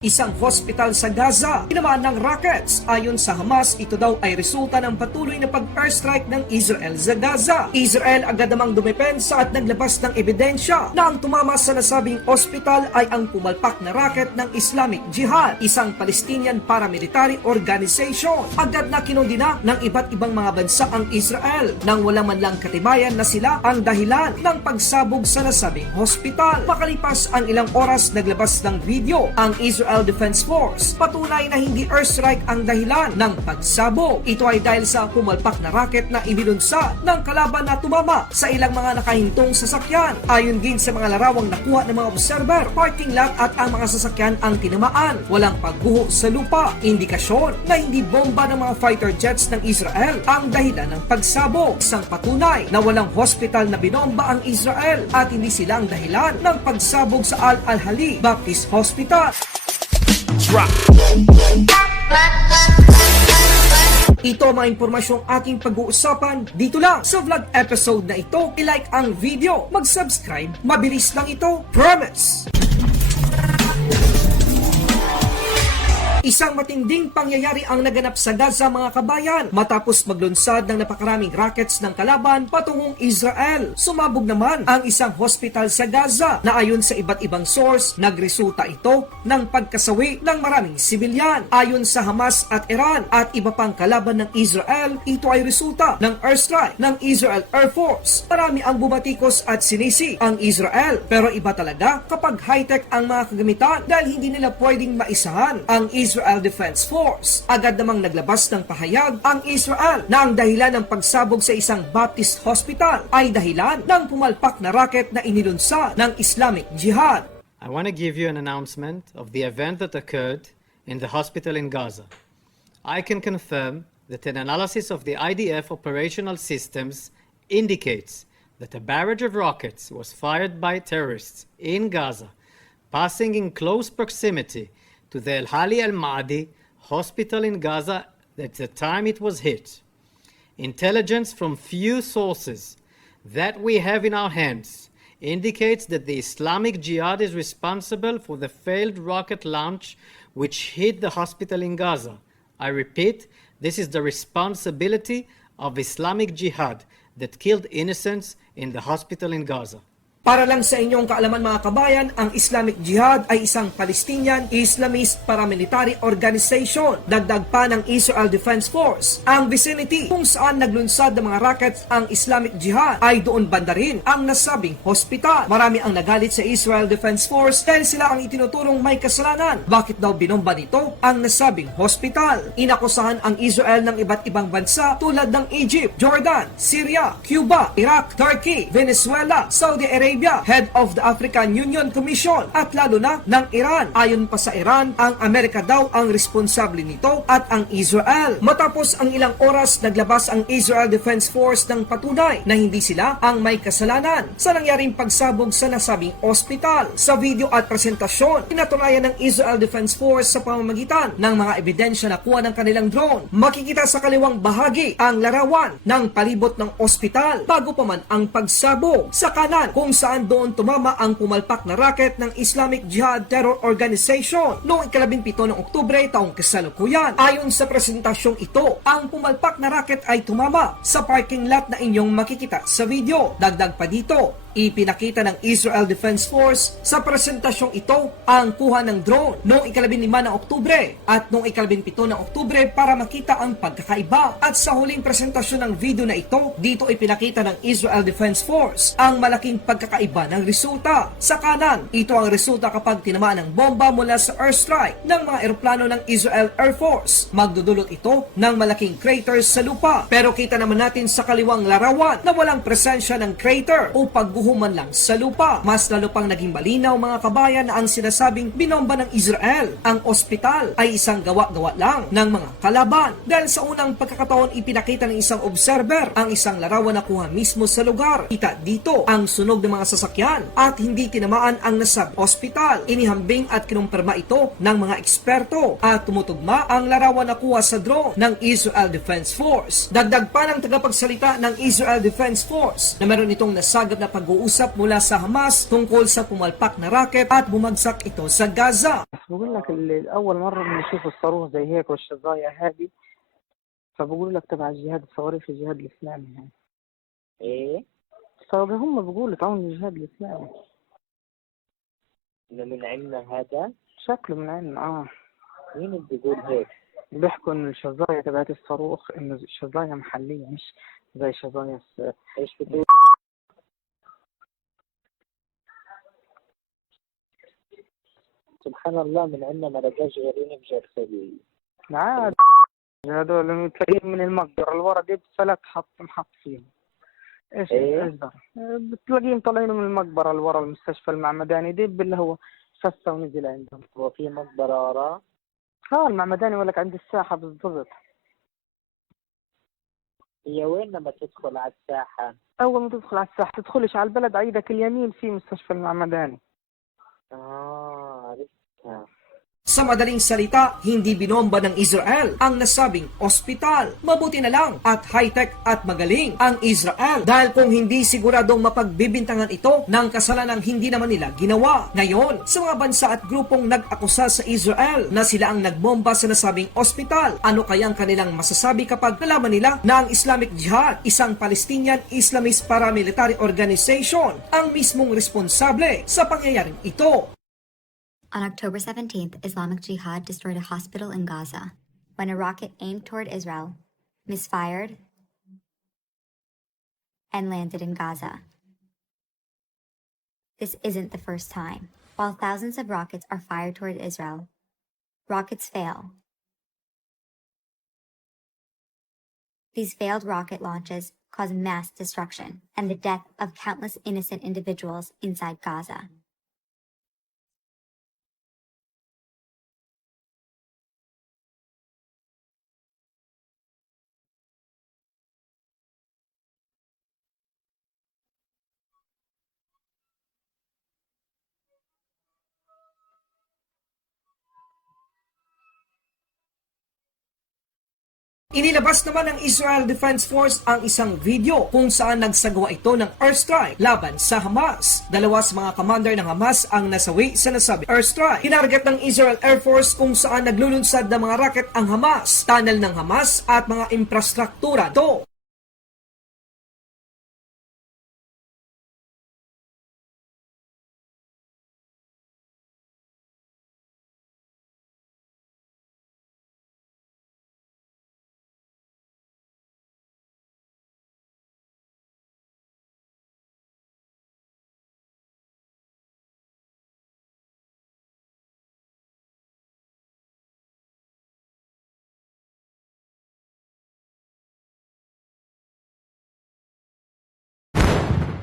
Isang hospital sa Gaza, tinamaan ng rockets. Ayon sa Hamas, ito daw ay resulta ng patuloy na pag-airstrike ng Israel sa Gaza. Israel agad namang dumepensa at naglabas ng ebidensya na ang tumama sa nasabing hospital ay ang pumalpak na rocket ng Islamic Jihad, isang Palestinian paramilitary organization. Agad na kinondina ng iba't ibang mga bansa ang Israel nang walang man lang katibayan na sila ang dahilan ng pagsabog sa nasabing hospital. Makalipas ang ilang oras, naglabas ng video ang Israel Defense Force. Patunay na hindi airstrike ang dahilan ng pagsabog. Ito ay dahil sa pumalpak na rocket na ibinunsa ng kalaban na tumama sa ilang mga nakahintong sasakyan. Ayon din sa mga larawang nakuha ng mga observer, parking lot at ang mga sasakyan ang tinamaan. Walang pagguho sa lupa. Indikasyon na hindi bomba ng mga fighter jets ng Israel ang dahilan ng pagsabog. Isang patunay na walang hospital na binomba ang Israel at hindi sila ang dahilan ng pagsabog sa Al-Ahli Baptist Hospital. Ito ang mga impormasyong ating pag-uusapan dito lang sa vlog episode na ito. I-like ang video, mag-subscribe, mabilis lang ito, promise! Isang matinding pangyayari ang naganap sa Gaza, mga kabayan, matapos maglunsad ng napakaraming rockets ng kalaban patungong Israel. Sumabog naman ang isang hospital sa Gaza na ayon sa iba't ibang source, nagresulta ito ng pagkasawi ng maraming sibilyan. Ayon sa Hamas at Iran at iba pang kalaban ng Israel, ito ay resulta ng airstrike ng Israel Air Force. Marami ang bumatikos at sinisi ang Israel, pero iba talaga kapag high-tech ang mga kagamitan dahil hindi nila pwedeng maisahan ang Israel Defense Force. Agad namang naglabas ng pahayag ang Israel na ang dahilan ng pagsabog sa isang Baptist Hospital ay dahilan ng pumalpak na rocket na inilunsa ng Islamic Jihad. I want to give you an announcement of the event that occurred in the hospital in Gaza. I can confirm that an analysis of the IDF operational systems indicates that a barrage of rockets was fired by terrorists in Gaza, passing in close proximity to the Al-Ahli Al-Ma'adi hospital in Gaza at the time it was hit. Intelligence from few sources that we have in our hands indicates that the Islamic Jihad is responsible for the failed rocket launch which hit the hospital in Gaza. I repeat, this is the responsibility of Islamic Jihad that killed innocents in the hospital in Gaza. Para lang sa inyong kaalaman, mga kabayan, ang Islamic Jihad ay isang Palestinian Islamist paramilitary organization. Dagdag pa ng Israel Defense Force. Ang vicinity kung saan naglunsad ng mga rockets ang Islamic Jihad ay doon banda rin ang nasabing hospital. Marami ang nagalit sa Israel Defense Force dahil sila ang itinuturong may kasalanan. Bakit daw binomba nito ang nasabing hospital? Inakusahan ang Israel ng iba't ibang bansa tulad ng Egypt, Jordan, Syria, Cuba, Iraq, Turkey, Venezuela, Saudi Arabia, head of the African Union Commission at lalo na ng Iran. Ayon pa sa Iran, ang Amerika daw ang responsable nito at ang Israel. Matapos ang ilang oras, naglabas ang Israel Defense Force ng patunay na hindi sila ang may kasalanan sa nangyaring pagsabog sa nasabing ospital. Sa video at presentasyon, pinatunayan ng Israel Defense Force sa pamamagitan ng mga ebidensya na kuha ng kanilang drone. Makikita sa kaliwang bahagi ang larawan ng palibot ng ospital bago pa man ang pagsabog. Sa kanan, kung saan doon tumama ang pumalpak na rocket ng Islamic Jihad Terror Organization noong 17 ng Oktubre taong kasalukuyan. Ayon sa presentasyong ito, ang pumalpak na rocket ay tumama sa parking lot na inyong makikita sa video. Dagdag pa dito, ipinakita ng Israel Defense Force sa presentasyong ito ang kuha ng drone noong 15 ng Oktubre at noong 17 ng Oktubre para makita ang pagkakaiba. At sa huling presentasyon ng video na ito, dito ipinakita ng Israel Defense Force ang malaking pagkakaiba ng resulta. Sa kanan, ito ang resulta kapag tinamaan ng bomba mula sa airstrike ng mga eroplano ng Israel Air Force. Magdudulot ito ng malaking craters sa lupa. Pero kita naman natin sa kaliwang larawan na walang presensya ng crater o pagguhuman lang sa lupa. Mas lalo pang naging malinaw, mga kabayan, na ang sinasabing binomba ng Israel ang ospital ay isang gawa-gawa lang ng mga kalaban. Dahil sa unang pagkakataon, ipinakita ng isang observer ang isang larawan na kuha mismo sa lugar. Kita dito ang sunog ng mga sasakyan at hindi tinamaan ang nasabing ospital. Inihambing at kinumpirma ito ng mga eksperto at tumutugma ang larawan na kuha sa drone ng Israel Defense Force. Dagdag pa ng tagapagsalita ng Israel Defense Force na meron itong nasagap na pag pag-uusap mula sa Hamas tungkol sa pumalpak na rocket at bumagsak ito sa Gaza. بس بقول لك أول مرة بنشوف الصاروخ زي هيك والشظايا هذه، فبقول لك تبع الجهاد الصواريخ الجهاد الإسلامي يعني. ايه هم بقولوا تعاون الجهاد الإسلامي. إنه من عندنا هذا. شكله من عندنا مين اللي بيقول هيك؟ بيحكوا إنه الشظايا تبعت الصاروخ إنه شظايا محلية مش زي شظايا ايش بتقول؟ سبحان الله، من عندنا ما لقاش غيرين بجرثومة. عاد هذول تلاقيهم من المقبرة الورا دي بفلك محط فيهم. ايش إيه؟ ايش ده؟ بتلاقيهم طالعين من المقبرة اللي ورا المستشفى المعمداني دي اللي هو فسه ونزل عندهم. وفي مقبرة وراه. المعمداني يقول لك عند الساحة بالضبط. هي وين لما تدخل على الساحة؟ أول ما تدخل على الساحة تدخلش على البلد، على ايدك اليمين في مستشفى المعمداني. عرفتها. Sa madaling salita, hindi binomba ng Israel ang nasabing ospital. Mabuti na lang at high-tech at magaling ang Israel dahil kung hindi siguradong mapagbibintangan ito ng kasalanang hindi naman nila ginawa. Ngayon, sa mga bansa at grupong nag-akusa sa Israel na sila ang nagbomba sa nasabing ospital, ano kayang kanilang masasabi kapag nalaman nila na ang Islamic Jihad, isang Palestinian Islamist paramilitary organization, ang mismong responsable sa pangyayaring ito? On October 17th, Islamic Jihad destroyed a hospital in Gaza when a rocket aimed toward Israel misfired and landed in Gaza. This isn't the first time. While thousands of rockets are fired toward Israel, rockets fail. These failed rocket launches cause mass destruction and the death of countless innocent individuals inside Gaza. Inilabas naman ng Israel Defense Force ang isang video kung saan nagsagawa ito ng airstrike laban sa Hamas. Dalawa sa mga commander ng Hamas ang nasawi sa nasabing airstrike. Tinarget ng Israel Air Force kung saan naglulunsad ng mga rocket ang Hamas, tunnel ng Hamas at mga infrastruktura ito.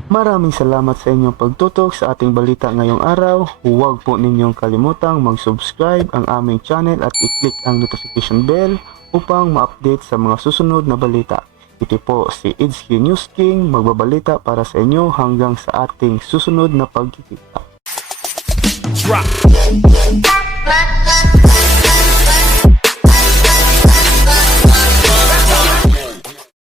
Maraming salamat sa inyong pagtutok sa ating balita ngayong araw. Huwag po ninyong kalimutang mag-subscribe ang aming channel at i-click ang notification bell upang ma-update sa mga susunod na balita. Ito po si Idzky News King, magbabalita para sa inyo hanggang sa ating susunod na pagkikita. Drop.